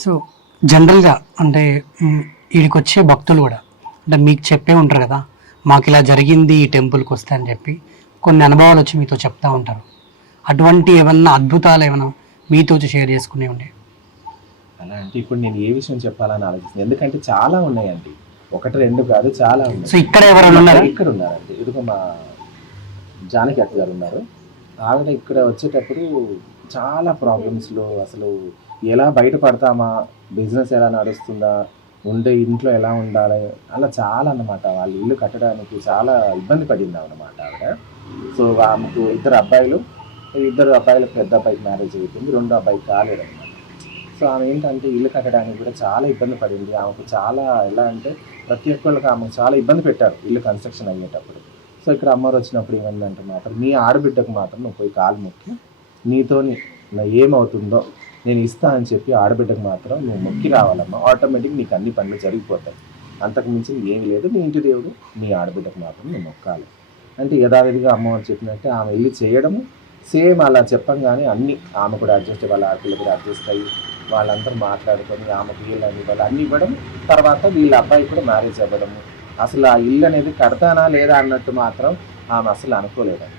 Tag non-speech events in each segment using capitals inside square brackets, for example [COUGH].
So జనరల్గా అంటే మ్, ఈడికి వచ్చే భక్తులు కూడా అంటే మీకు చెప్పే ఉంటారు కదా మాకు ఇలా జరిగింది ఈ టెంపుల్కి వస్తే అని చెప్పి కొన్ని అనుభవాలు వచ్చి మీతో చెప్తా ఉంటారు. అటువంటి ఏమన్నా అద్భుతాలు ఏమైనా మీతో షేర్ చేసుకునే ఉండే అలా అంటే ఇప్పుడు నేను ఏ విషయం చెప్పాలని ఆలోచిస్తున్నాను ఎందుకంటే చాలా ఉన్నాయండి. ఒకటి రెండు కాదు చాలా సో ఉన్నాయి ఇక్కడ ఎవరైనా ఉన్నారా? ఇక్కడ ఉన్నారండి. ఇదిగో మా జానకి అక్క గారు ఉన్నారు. ఆవిడ ఇక్కడ వచ్చేటప్పుడు చాలా ప్రాబ్లమ్స్లో అసలు ఎలా బయటపడతామా? బిజినెస్ ఎలా నడుస్తుందా? ఉండే ఇంట్లో ఎలా ఉండాలి? అలా చాలా అన్నమాట వాళ్ళ ఇల్లు కట్టడానికి చాలా ఇబ్బంది పడింది అన్నమాట ఆవిడ. సో ఆమెకు ఇద్దరు అబ్బాయిలు ఇద్దరు అబ్బాయిలకు పెద్ద అబ్బాయికి మ్యారేజ్ అయిపోయింది రెండో అబ్బాయికి కాలేదు అనమాట సో ఆమె ఏంటంటే ఇల్లు కట్టడానికి కూడా చాలా ఇబ్బంది పడింది. ఆమెకు చాలా ఎలా అంటే ప్రతి ఒక్కళ్ళకి ఆమెకు చాలా ఇబ్బంది పెట్టారు ఇల్లు కన్స్ట్రక్షన్ అయ్యేటప్పుడు. సో ఇక్కడ అమ్మవారు వచ్చినప్పుడు ఏమైందంటే మాత్రం మీ ఆడబిడ్డకు మాత్రం నువ్వు పోయి కాలు మొక్కి నీతోని ఏమవుతుందో నేను ఇస్తా అని చెప్పి ఆడబిడ్డకు మాత్రం నువ్వు మొక్కి రావాలమ్మా. ఆటోమేటిక్ నీకు అన్ని పనులు జరిగిపోతాయి. అంతకు మించి ఏం లేదు. నీ ఇంటి దేవుడు నీ ఆడబిడ్డకు మాత్రం నువ్వు మొక్కాలి. అంటే యథావిధిగా అమ్మవారు చెప్పినట్టే ఆమె వెళ్ళి చేయడము. సేమ్ అలా చెప్పంగానే అన్ని ఆమె కూడా అడ్జస్ట్ వాళ్ళ ఆడపిల్ల కూడా అడ్జస్ట్ అయ్యి వాళ్ళందరూ మాట్లాడుకొని ఆమెకు వీళ్ళని ఇవ్వాలి అన్ని ఇవ్వడం. తర్వాత వీళ్ళ అబ్బాయి కూడా మ్యారేజ్ అవ్వడము. అసలు ఆ ఇల్లు అనేది కడతానా లేదా అన్నట్టు మాత్రం ఆమె అసలు అనుకోలేదండి.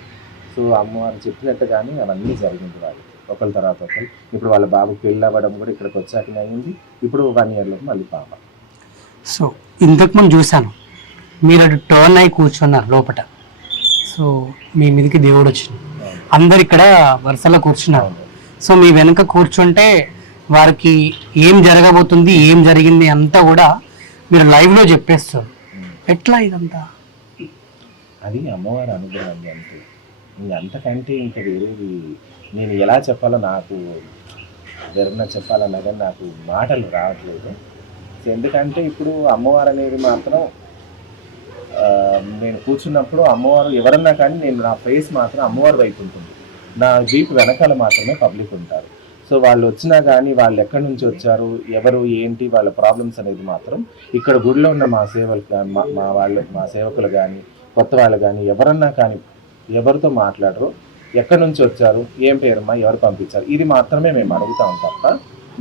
సో అమ్మవారు చెప్పినట్టుగానే అవన్నీ జరిగింది వాళ్ళు ఒకరి తర్వాత ఒకరు ఇప్పుడు వాళ్ళ బాబు పెళ్ళి అవ్వడం కూడా ఇక్కడికి వచ్చాకనే అయింది. ఇప్పుడు వన్ ఇయర్లోకి మళ్ళీ పాప. సో ఇంతకు ముందు చూశాను. మీరు అటు టర్న్ అయి కూర్చున్నారు లోపట. సో మీ మీదకి దేవుడు వచ్చింది అందరు ఇక్కడ వరుసలో కూర్చున్నారు. సో మీ వెనుక కూర్చుంటే వారికి ఏం జరగబోతుంది ఏం జరిగింది అంతా కూడా మీరు లైవ్లో చెప్పేస్తారు. ఎట్లా ఇదంతా? అది అమ్మవారి అనుగ్రహం అంతే. అంతకంటే ఇంకా వేరేది నేను ఎలా చెప్పాలో నాకు వివరణ చెప్పాలన్నా కానీ నాకు మాటలు రావట్లేదు. సో ఎందుకంటే ఇప్పుడు అమ్మవారు అనేది మాత్రం నేను కూర్చున్నప్పుడు అమ్మవారు ఎవరన్నా కానీ నేను నా ఫేస్ మాత్రం అమ్మవారి వైపు ఉంటుంది. నా వీపు వెనకాల మాత్రమే పబ్లిక్ ఉంటారు. సో వాళ్ళు వచ్చినా కానీ వాళ్ళు ఎక్కడి నుంచి వచ్చారు ఎవరు ఏంటి వాళ్ళ ప్రాబ్లమ్స్ అనేది మాత్రం ఇక్కడ గుడిలో ఉన్న మా సేవలు మా మా వాళ్ళు మా సేవకులు కానీ కొత్త వాళ్ళు కానీ ఎవరన్నా కానీ ఎవరితో మాట్లాడరు? ఎక్కడి నుంచి వచ్చారు? ఏం పేరమ్మా? ఎవరు పంపించారు? ఇది మాత్రమే మేము అడుగుతాం తప్ప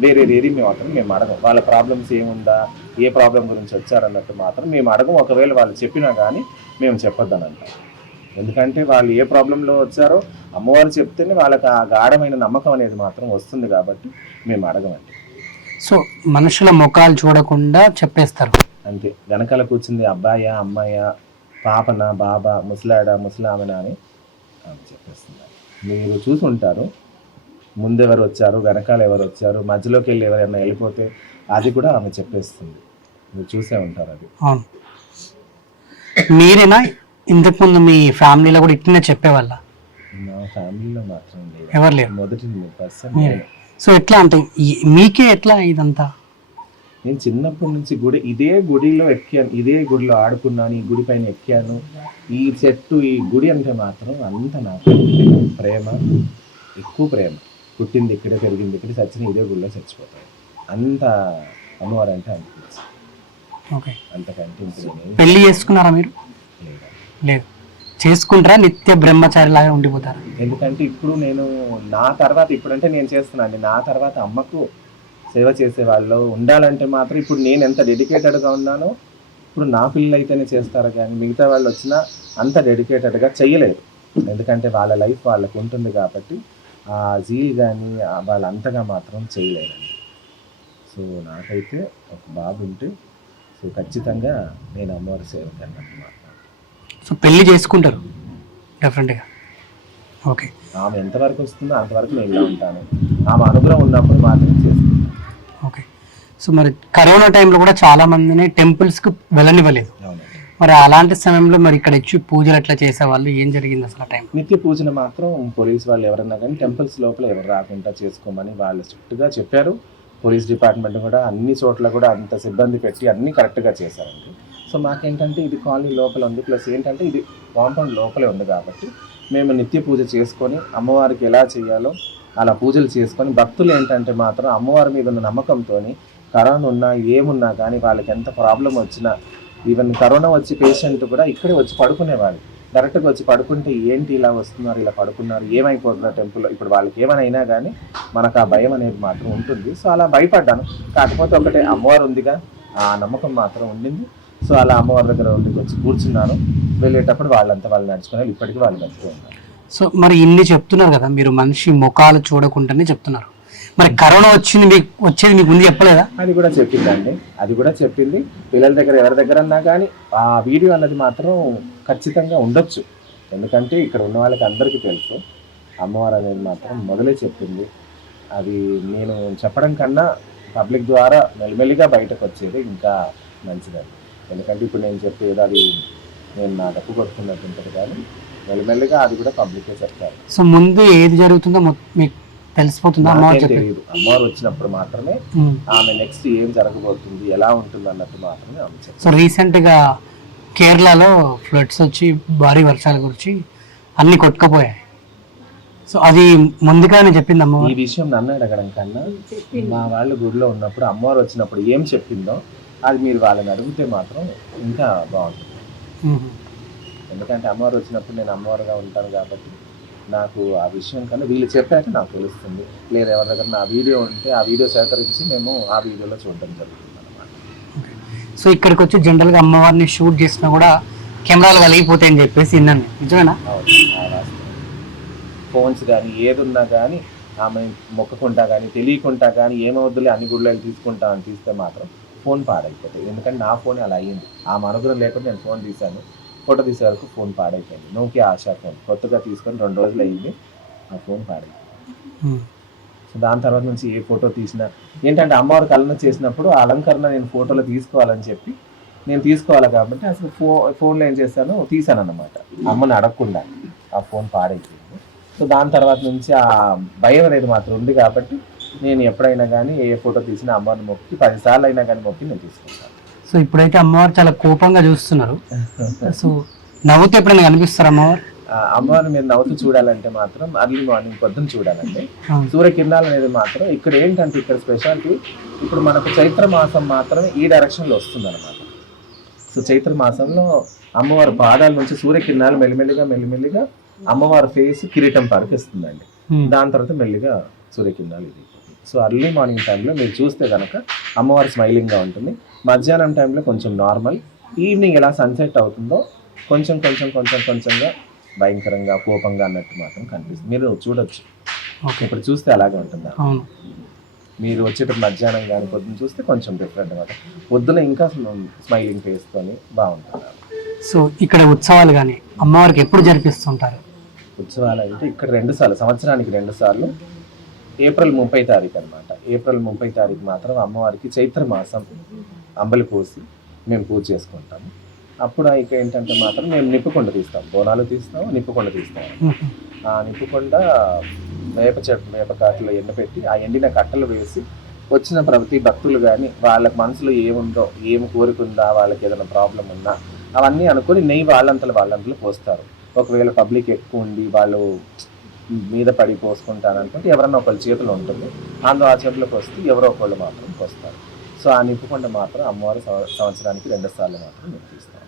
వేరేది ఏది మేము మాత్రం మేము అడగం. వాళ్ళ ప్రాబ్లమ్స్ ఏముందా? ఏ ప్రాబ్లం గురించి వచ్చారన్నట్టు మాత్రం మేము అడగం. ఒకవేళ వాళ్ళు చెప్పినా కానీ మేము చెప్పొద్దని అంటాం ఎందుకంటే వాళ్ళు ఏ ప్రాబ్లంలో వచ్చారో అమ్మవారు చెప్తేనే వాళ్ళకి ఆ గాఢమైన నమ్మకం అనేది మాత్రం వస్తుంది కాబట్టి మేము అడగమండి. సో మనుషుల ముఖాలు చూడకుండా చెప్పేస్తారు. అంతే. వెనకాల కూర్చుంది అబ్బాయా అమ్మాయా? పాపన బాబా ముసలాడా ముసలామనా అని ఆమె చెప్పేస్తున్నారు. మీరు చూసి ఉంటారు. ముందు ఎవరు వచ్చారు వెనకాల ఎవరు వచ్చారు మధ్యలోకి వెళ్ళి ఎవరైనా వెళ్ళిపోతే అది కూడా ఆమె చెప్పేస్తుంది. మీరు చూసే ఉంటారు అది. అవును. మీరేనా? ఇంతకుముందు మీ ఫ్యామిలీలో కూడా ఇట్లనే చెప్పేవాళ్ళ? మా ఫ్యామిలీలో మాత్రం లేదు. ఎవరు లేరు? మొదటి పర్సన్. సో ఎట్లా అంటే ఈ- మీకే ఎట్లా ఇదంతా? నేను చిన్నప్పటి నుంచి గుడి ఇదే గుడిలో ఎక్కాను ఇదే గుడిలో ఆడుకున్నాను ఈ గుడి పైన ఎక్కాను. ఈ చెట్టు ఈ గుడి అంటే మాత్రం అంత నాకు ప్రేమ ఎక్కువ ప్రేమ. పుట్టింది ఇక్కడే పెరిగింది ఇక్కడే చచ్చిన ఇదే గుడిలో చచ్చిపోతాను. అంత అమ్మవారు అంటే అనిపించి ఓకే. అంతకంటే పెళ్ళి చేసుకున్నారా మీరు? లేదు. లేదు. చేసుకుంటారా? నిత్య బ్రహ్మచారి లాగా ఉండిపోతారా? ఎందుకంటే ఇప్పుడు నేను నా తర్వాత ఇప్పుడంటే నేను చేస్తున్నాను. నా తర్వాత అమ్మకు సేవ చేసే వాళ్ళు ఉండాలంటే మాత్రం ఇప్పుడు నేను ఎంత డెడికేటెడ్గా ఉన్నానో ఇప్పుడు నా పిల్లలు అయితేనే చేస్తారు కానీ మిగతా వాళ్ళు వచ్చినా అంత డెడికేటెడ్గా చెయ్యలేరు ఎందుకంటే వాళ్ళ లైఫ్ వాళ్ళకు ఉంటుంది కాబట్టి ఆ జీల్ కానీ వాళ్ళు అంతగా మాత్రం చేయలేరండి సో నాకైతే ఒక బాబు ఉంటే సో ఖచ్చితంగా నేను అమ్మవారి సేవకి అన్నట్టు సో పెళ్ళి చేసుకుంటారు డెఫినెట్గా ఓకే ఆమె ఎంతవరకు వస్తుందో అంతవరకు నేను ఉంటాను. ఆమె అనుగ్రహం ఉన్నప్పుడు మాత్రం చేసుకుంటాను. ఓకే. సో మరి కరోనా టైంలో కూడా చాలా మందిని టెంపుల్స్కి వెళ్ళనివ్వలేదు. అవునండి మరి అలాంటి సమయంలో మరి ఇక్కడ వచ్చి పూజలు ఎట్లా చేసేవాళ్ళు? ఏం జరిగింది అసలు టైం నిత్య పూజను మాత్రం పోలీస్ వాళ్ళు ఎవరన్నా కానీ టెంపుల్స్ లోపల ఎవరు రాకుండా చేసుకోమని వాళ్ళు స్ట్రిక్ట్గా చెప్పారు. పోలీస్ డిపార్ట్మెంట్ కూడా అన్ని చోట్ల కూడా అంత సిబ్బంది పెట్టి అన్ని కరెక్ట్గా చేశారండి. సో మాకేంటంటే ఇది కాలనీ లోపల ఉంది. ప్లస్ ఏంటంటే ఇది కాంపౌండ్ లోపలే ఉంది కాబట్టి మేము నిత్య పూజ చేసుకొని అమ్మవారికి ఎలా చేయాలో అలా పూజలు చేసుకొని భక్తులు ఏంటంటే మాత్రం అమ్మవారి మీద ఉన్న నమ్మకంతో కరోనా ఉన్నా ఏమున్నా కానీ వాళ్ళకి ఎంత ప్రాబ్లం వచ్చినా ఈవెన్ కరోనా వచ్చి పేషెంట్ కూడా ఇక్కడే వచ్చి పడుకునేవాళ్ళు. డైరెక్ట్గా వచ్చి పడుకుంటే ఏంటి ఇలా వస్తున్నారు ఇలా పడుకున్నారు ఏమైపోతున్నారు టెంపుల్లో? ఇప్పుడు వాళ్ళకి ఏమైనా కానీ మనకు ఆ భయం అనేది మాత్రం ఉంటుంది. సో అలా భయపడ్డాను. కాకపోతే ఒకటే అమ్మవారు ఉందిగా ఆ నమ్మకం మాత్రం ఉండింది. సో అలా అమ్మవారి దగ్గర ఉండి వచ్చి కూర్చున్నాను. వెళ్ళేటప్పుడు వాళ్ళంతా వాళ్ళు నడుచుకున్నారు ఇప్పటికీ వాళ్ళు నడుచుకున్నారు ఉన్నారు. సో మరి ఇన్ని చెప్తున్నారు కదా మీరు మనిషి ముఖాలు చూడకుండానే చెప్తున్నారు. మరి కరోనా వచ్చింది మీకు వచ్చేది మీకు ముందు చెప్పలేదా? అది కూడా చెప్పిందండి. అది కూడా చెప్పింది. పిల్లల దగ్గర ఎవరి దగ్గర అన్నా కానీ ఆ వీడియో అన్నది మాత్రం ఖచ్చితంగా ఉండొచ్చు. ఎందుకంటే ఇక్కడ ఉన్న వాళ్ళకి అందరికీ తెలుసు. అమ్మవారు అనేది మాత్రం మొదలే చెప్పింది. అది నేను చెప్పడం కన్నా పబ్లిక్ ద్వారా మెల్లిమెల్లిగా బయటకు వచ్చేది ఇంకా మంచిదండి. ఎందుకంటే ఇప్పుడు నేను చెప్పేది అది నేను నా డబ్బు కొట్టుకున్నట్టు ఉంటుంది కానీ మెల్లిమెల్లిగా అది కూడా పబ్లికే చెప్తారు. సో ముందు ఏది జరుగుతుందో మీకు తెలిసిపోతుందా అమ్మవారు తెలియదు అమ్మవారు వచ్చినప్పుడు మాత్రమే ఆమె నెక్స్ట్ ఏం జరగబోతుంది ఎలా ఉంటుంది అన్నట్టు మాత్రమే ఆమె సో రీసెంట్గా కేరళలో ఫ్లడ్స్ వచ్చి భారీ వర్షాల గురించి అన్ని కొట్టుకపోయాయి. సో అది ముందుగానే చెప్పింది ఈ అమ్మవారు విషయం నన్ను అడగడం కన్నా మా వాళ్ళు గుడిలో ఉన్నప్పుడు అమ్మవారు వచ్చినప్పుడు ఏం చెప్పిందో అది మీరు వాళ్ళని అడిగితే మాత్రం ఇంకా బాగుంటుంది. ఎందుకంటే అమ్మవారు వచ్చినప్పుడు నేను అమ్మవారుగా ఉంటాను కాబట్టి నాకు ఆ విషయం కన్నా వీళ్ళు చెప్పాక నాకు తెలుస్తుంది. లేదా ఎవరి దగ్గర నా వీడియో ఉంటే ఆ వీడియో సేకరించి మేము ఆ వీడియోలో చూడడం జరుగుతుంది అనమాట సో ఇక్కడికి వచ్చి జనరల్గా అమ్మవారిని షూట్ చేసినా కూడా కెమెరాలు కలిగిపోతాయని చెప్పేసి విన్నాను నిజమేనా? ఫోన్స్ కానీ ఏది ఉన్నా కానీ ఆమె మొక్కకుంటా కానీ తెలియకుంటా కానీ ఏమవుద్దులే అన్ని గుళ్ళు తీసుకుంటా అని తీస్తే మాత్రం ఫోన్ పాడైపోతుంది ఎందుకంటే నా ఫోన్ అలా అయ్యింది. ఆ అనుగ్రహం లేకుండా నేను ఫోన్ తీశాను. ఫోటో తీసే వరకు ఫోన్ పాడైపోయింది. Nokia Asha phone. కొత్తగా తీసుకొని రెండు రోజులు అయ్యింది ఆ ఫోన్ పాడైపోయింది. సో దాని తర్వాత నుంచి ఏ ఫోటో తీసినా ఏంటంటే అమ్మవారి కలన చేసినప్పుడు ఆ అలంకరణ నేను ఫోటోలో తీసుకోవాలని చెప్పి నేను తీసుకోవాలి కాబట్టి అసలు ఫో ఫోన్లో ఏం చేశాను? తీసాను అన్నమాట అమ్మని అడగకుండా ఆ ఫోన్ పాడైపోయింది. సో దాని తర్వాత నుంచి ఆ భయం అనేది మాత్రం ఉంది కాబట్టి నేను ఎప్పుడైనా కానీ ఏ ఫోటో తీసినా అమ్మవారిని మొక్కి పదిసార్లు అయినా కానీ మొక్కి నేను తీసుకుంటాను. సో ఇప్పుడైతే అమ్మవారు చాలా కోపంగా చూస్తున్నారు. [LAUGHS] సో నవ్వుతూ ఎప్పుడైనా కనిపిస్తారు అమ్మవారు? అమ్మవారిని మీరు నవ్వుతూ చూడాలంటే మాత్రం అర్లీ మార్నింగ్ పొద్దున్న చూడాలండి. సూర్యకిరణాలు అనేది మాత్రం ఇక్కడ ఏంటంటే ఇక్కడ స్పెషాలిటీ ఇప్పుడు మనకు చైత్ర మాసం మాత్రమే ఈ డైరెక్షన్లో వస్తుంది అనమాట సో చైత్ర మాసంలో అమ్మవారి పాదాల నుంచి సూర్యకిరణాలు మెల్లిమెల్లిగా మెల్లిమెల్లిగా అమ్మవారి ఫేస్ కిరీటం మ్మ్. దాని తర్వాత మెల్లిగా సూర్యకిరణాలు ఇది. సో అర్లీ మార్నింగ్ టైంలో మీరు చూస్తే కనుక అమ్మవారి స్మైలింగ్గా ఉంటుంది. మధ్యాహ్నం టైంలో కొంచెం నార్మల్ ఈవినింగ్ ఎలా సన్సెట్ అవుతుందో కొంచెం కొంచెం కొంచెం కొంచెంగా భయంకరంగా కోపంగా అన్నట్టు మాత్రం కనిపిస్తుంది. మీరు చూడొచ్చు. ఓకే. ఇప్పుడు చూస్తే అలాగే ఉంటుంది? అవును. మీరు వచ్చేటప్పుడు మధ్యాహ్నం కానీ పొద్దున్న చూస్తే కొంచెం డిఫరెంట్ అనమాట పొద్దున ఇంకా స్మైలింగ్ ఫేస్తోని బాగుంటుంది? సో ఇక్కడ ఉత్సవాలు కానీ అమ్మవారికి ఎప్పుడు జరిపిస్తుంటారు? ఉత్సవాలు అంటే ఇక్కడ రెండు సార్లు సంవత్సరానికి రెండు సార్లు ఏప్రిల్ ముప్పై తారీఖు అనమాట ఏప్రిల్ ముప్పై తారీఖు మాత్రం అమ్మవారికి చైత్ర మాసం అంబలి పోసి మేము పూజ చేసుకుంటాము. అప్పుడు ఇక ఏంటంటే మాత్రం మేము నిప్పుకొండ తీస్తాం. బోనాలు తీస్తాం నిప్పుకొండ తీస్తాం. ఆ నిప్పుకొండ వేప చెట్టు వేప కాటలో ఎండపెట్టి ఆ ఎండిన కట్టలు వేసి వచ్చిన ప్రతి భక్తులు కానీ వాళ్ళ మనసులో ఏముందో ఏం కోరుకుందా వాళ్ళకి ఏదైనా ప్రాబ్లం ఉందా అవన్నీ అనుకొని నెయ్యి వాళ్ళంతలో వాళ్ళంతలో పోస్తారు. ఒకవేళ పబ్లిక్ ఎక్కువ ఉండి వాళ్ళు మీద పడి పోసుకుంటాను అనుకుంటే ఎవరన్నా ఒకళ్ళ చేతులు ఉంటుంది. అందులో ఆ చేతిలోకి వస్తే ఎవరో ఒకళ్ళు మాత్రం వస్తారు సో ఆ నిప్పుకొండ మాత్రం అమ్మవారు సంవత్సరానికి రెండు సార్లు మాత్రం నిప్పిస్తాం